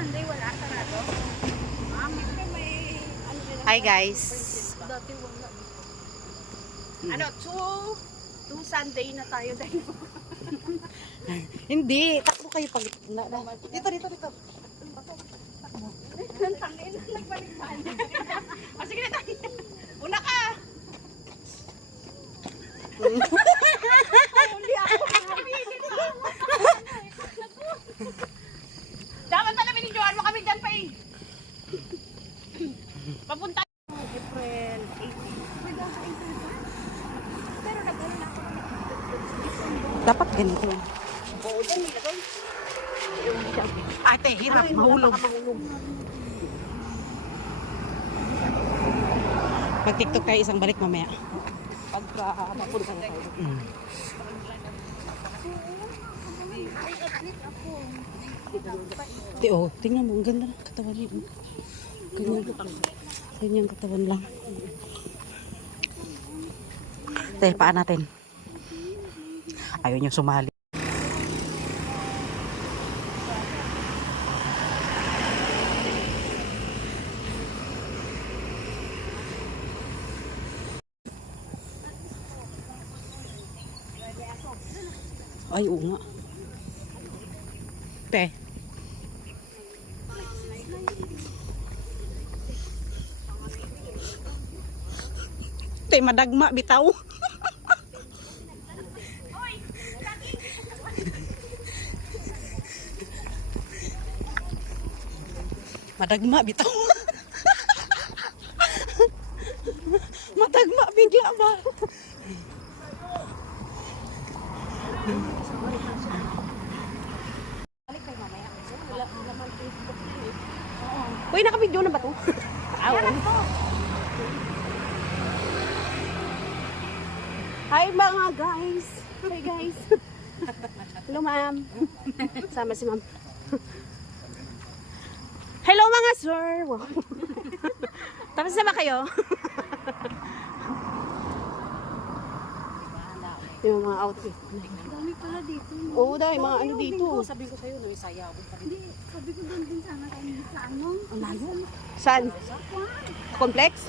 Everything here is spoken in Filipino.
Sunday wala sarado. May ano nila. Hi guys. Dati wala. Ano, two Sunday na tayo dahil. Hindi, takbo kayo pag... Dito. Tangin, nagbalik pa. O sige na tayo. Una ka. Hindi ako makapigil. Dapat pala binidyoan mo kami dyan pa eh. Papunta. April 18. Pero nag-ano na ako. Dapat ganito. Oo, dyan nilagay. Ate, hirap, mahulog. Mag-tiktok kayo isang balik mamaya. Pagka mapunta na tayo. Tingnan mo, ang ganda ng katawan niya. Ganyan katawan lang. Paan natin. Ayaw niyo sumali. Ay, oo nga. Madagma bitaw. Madagma bitaw. Madagma bigla ba? Uy, naka-video na ba to? Hi mga guys. Hi guys. Hello ma'am. Sama si ma'am. Hello mga sir. Wow. Tapos na ba kayo? Yung mga outfit. Dami pala dito. Oo, dahil mga ano dito. Sabi ko sa'yo, namisaya ako pa rin. Hindi, sabi ko doon din sana kayo sa ano. Ang layo. Saan? Complex?